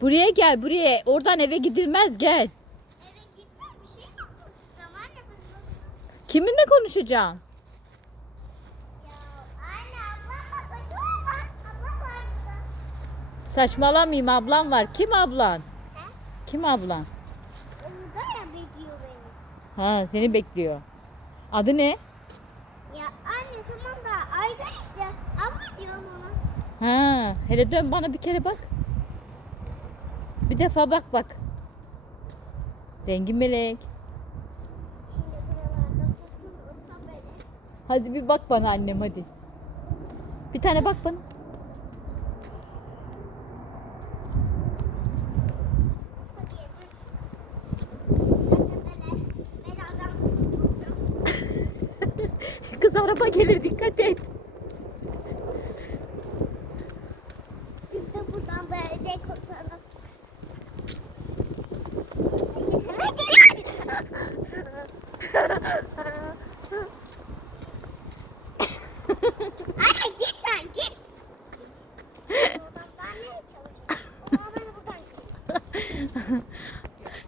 Buraya gel buraya. Oradan eve gidilmez gel. Eve gitme bir şey mi konuşacağım anne? Kiminle konuşacaksın? Burada. Saçmalamayayım ablam var. Kim ablan? He? Kim ablan? Orada ya bekliyor beni. Ha seni bekliyor. Adı ne? Ya anne tamam da işte. Abla diyorum ona. Ha, hele dön bana bir kere bak. Bir defa bak bak. Rengi melek. Hadi bir bak bana annem hadi. Bir tane bak bana. Kız araba gelir dikkat et. 嗯。